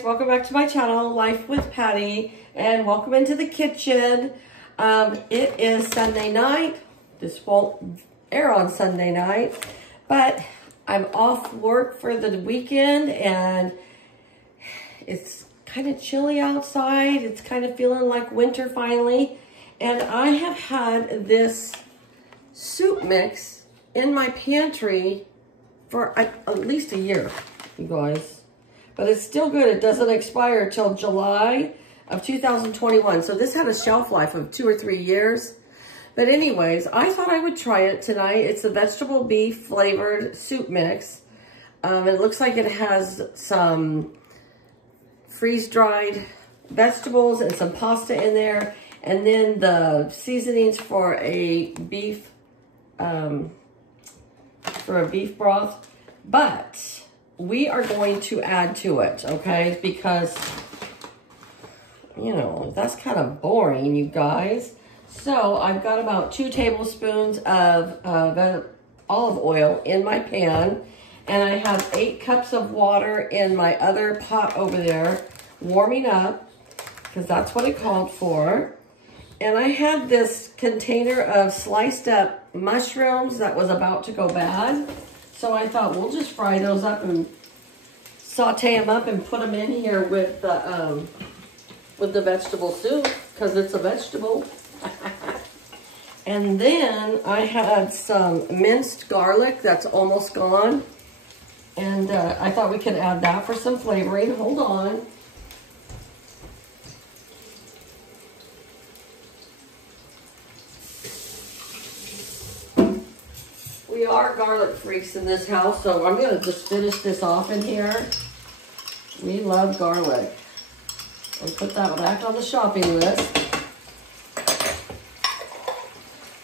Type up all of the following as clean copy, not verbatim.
guys, welcome back to my channel, Life with Patty, and welcome into the kitchen. It is Sunday night. This won't air on Sunday night, but I'm off work for the weekend and it's kind of chilly outside. It's kind of feeling like winter finally. And I have had this soup mix in my pantry for at least a year, you guys. But it's still good. It doesn't expire till July of 2021. So this had a shelf life of 2 or 3 years. But anyways, I thought I would try it tonight. It's a vegetable beef flavored soup mix. It looks like it has some freeze-dried vegetables and some pasta in there. And then the seasonings for a beef, broth. But we are going to add to it, okay? Because, you know, that's kind of boring, you guys. So I've got about 2 tablespoons of olive oil in my pan. And I have 8 cups of water in my other pot over there warming up, because that's what it called for. And I had this container of sliced up mushrooms that was about to go bad. So I thought we'll just fry those up and saute them up and put them in here with the vegetable soup, because it's a vegetable. And then I had some minced garlic that's almost gone. And I thought we could add that for some flavoring. Hold on. We are garlic freaks in this house, so I'm going to just finish this off in here. We love garlic. And put that back on the shopping list.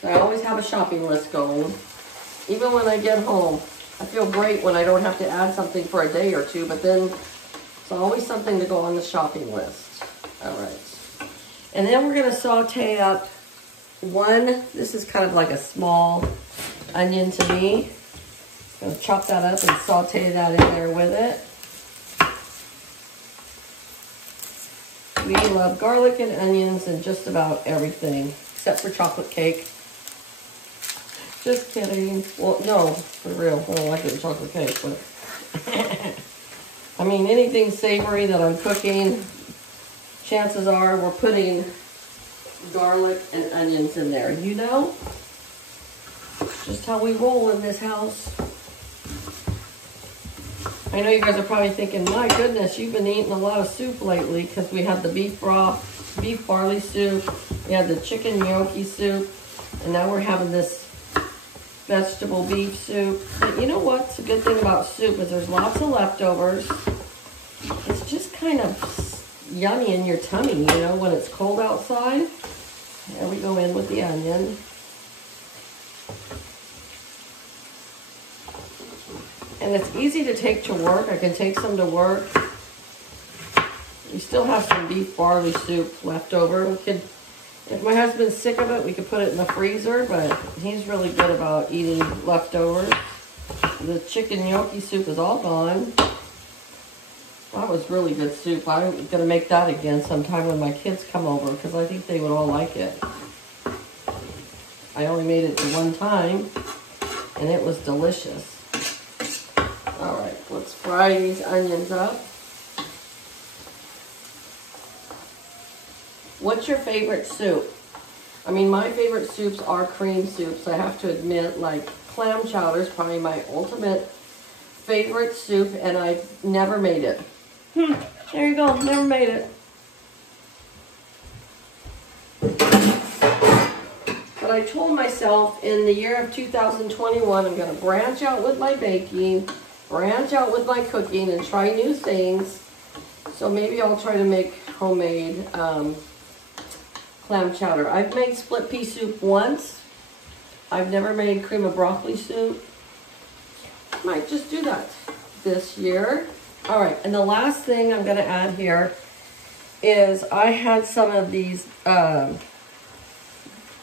I always have a shopping list going. Even when I get home. I feel great when I don't have to add something for a day or two, but then it's always something to go on the shopping list. All right. And then we're going to saute up this is kind of like a small onion to me. I'm going to chop that up and saute that in there with it. We love garlic and onions and just about everything, except for chocolate cake. Just kidding. Well, no, for real. I don't like it in chocolate cake, but I mean, anything savory that I'm cooking, chances are we're putting garlic and onions in there, you know? Just how we roll in this house. I know you guys are probably thinking, my goodness, you've been eating a lot of soup lately, because we had the beef broth, beef barley soup, we had the chicken gnocchi soup, and now we're having this vegetable beef soup. But you know what's a good thing about soup is there's lots of leftovers. It's just kind of yummy in your tummy, you know, when it's cold outside. There we go in with the onion. And it's easy to take to work. I can take some to work. We still have some beef barley soup left over. We could, if my husband's sick of it, we could put it in the freezer, but he's really good about eating leftovers. The chicken gnocchi soup is all gone. That was really good soup. I'm going to make that again sometime when my kids come over, because I think they would all like it. I only made it the one time, and it was delicious. All right, let's fry these onions up. What's your favorite soup? I mean, my favorite soups are cream soups. I have to admit, like clam chowder is probably my ultimate favorite soup, and I've never made it. There you go, never made it. But I told myself in the year of 2021, I'm going to branch out with my baking, branch out with my cooking, and try new things. So maybe I'll try to make homemade clam chowder. I've made split pea soup once. I've never made cream of broccoli soup. Might just do that this year. All right, and the last thing I'm going to add here is I had some of these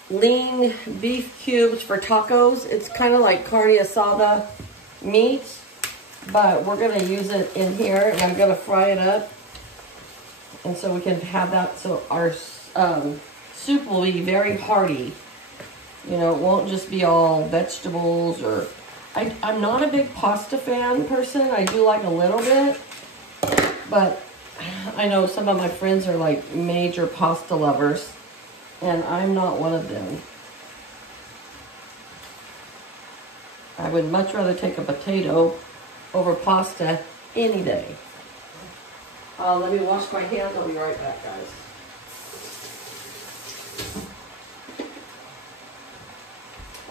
lean beef cubes for tacos. It's kind of like carne asada meat, but we're going to use it in here, and I'm going to fry it up And so we can have that so our soup will be very hearty. You know, it won't just be all vegetables or... I'm not a big pasta fan person. I do like a little bit. But I know some of my friends are like major pasta lovers. And I'm not one of them. I would much rather take a potato over pasta any day. Let me wash my hands. I'll be right back, guys.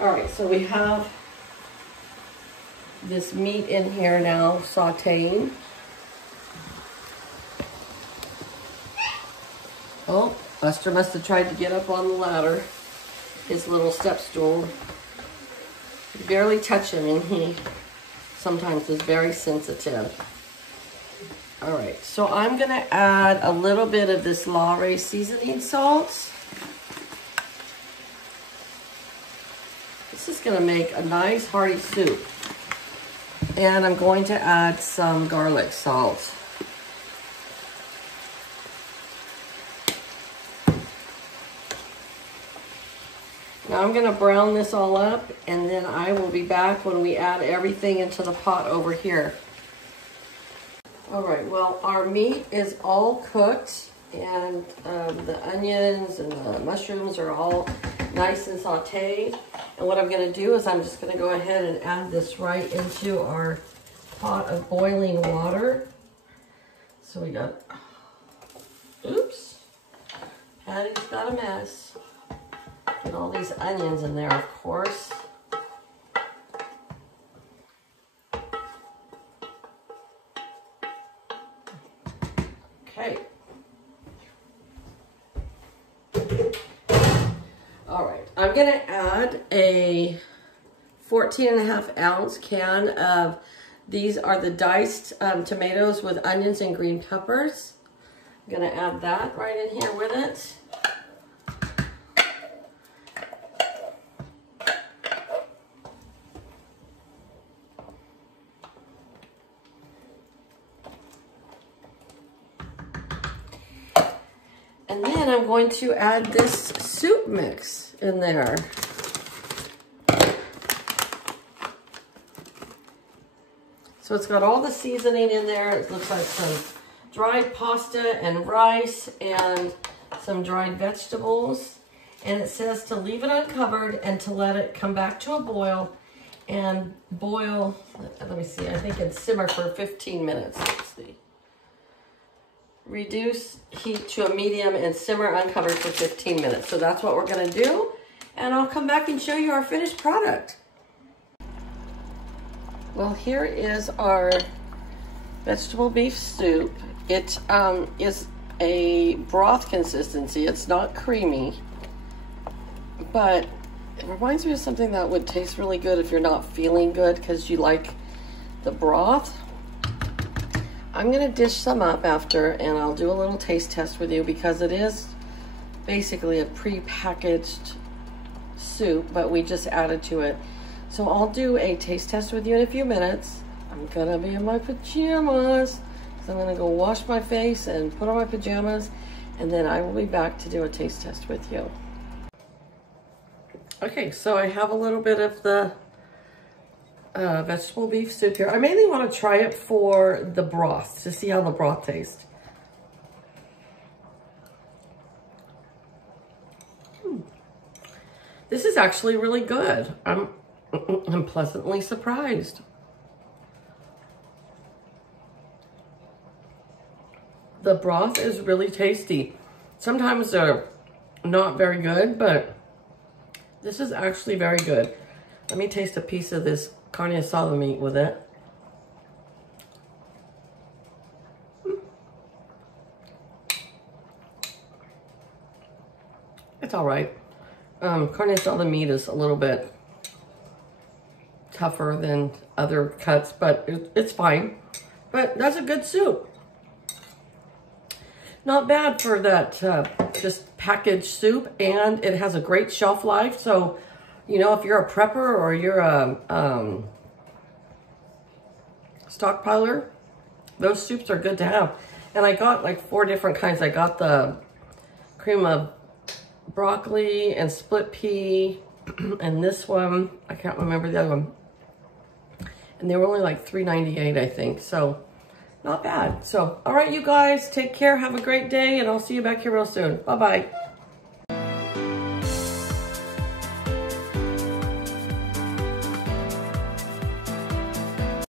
All right, so we have this meat in here now, sauteing. Oh, Buster must have tried to get up on the ladder, his little step stool. You barely touch him, and he sometimes is very sensitive. All right, so I'm gonna add a little bit of this Lawry seasoning salt. This is gonna make a nice hearty soup. And I'm going to add some garlic salt. Now I'm gonna brown this all up, and then I will be back when we add everything into the pot over here. All right, well, our meat is all cooked, and the onions and the mushrooms are all nice and sauteed. And what I'm gonna do is I'm just gonna go ahead and add this right into our pot of boiling water. So we got, oops, Patty's got a mess. Get all these onions in there, of course. Okay. All right, I'm gonna add a 14.5 ounce can of, these are the diced tomatoes with onions and green peppers. I'm gonna add that right in here with it. And then I'm going to add this soup mix in there. So it's got all the seasoning in there. It looks like some dried pasta and rice and some dried vegetables. And it says to leave it uncovered and to let it come back to a boil and boil, let me see, I think it's simmer for 15 minutes. Let's see. Reduce heat to a medium and simmer uncovered for 15 minutes. So that's what we're gonna do. And I'll come back and show you our finished product. Well, here is our vegetable beef soup. It is a broth consistency. It's not creamy, but it reminds me of something that would taste really good if you're not feeling good because you like the broth. I'm gonna dish some up after, and I'll do a little taste test with you because it is basically a pre-packaged soup, but we just added to it. So I'll do a taste test with you in a few minutes. I'm gonna be in my pajamas. So I'm gonna go wash my face and put on my pajamas, and then I will be back to do a taste test with you. Okay, so I have a little bit of the vegetable beef soup here. I mainly want to try it for the broth, to see how the broth tastes. This is actually really good. I'm pleasantly surprised. The broth is really tasty. Sometimes they're not very good, but this is actually very good. Let me taste a piece of this carne asada meat with it. It's all right. Carne asada meat is a little bit tougher than other cuts, but it's fine. But that's a good soup. Not bad for that just packaged soup, and it has a great shelf life. So, you know, if you're a prepper or you're a stockpiler, those soups are good to have. And I got like 4 different kinds. I got the cream of broccoli and split pea, and this one, I can't remember the other one. And they were only like $3.98, I think. So not bad. So, all right, you guys, take care. Have a great day, and I'll see you back here real soon. Bye-bye.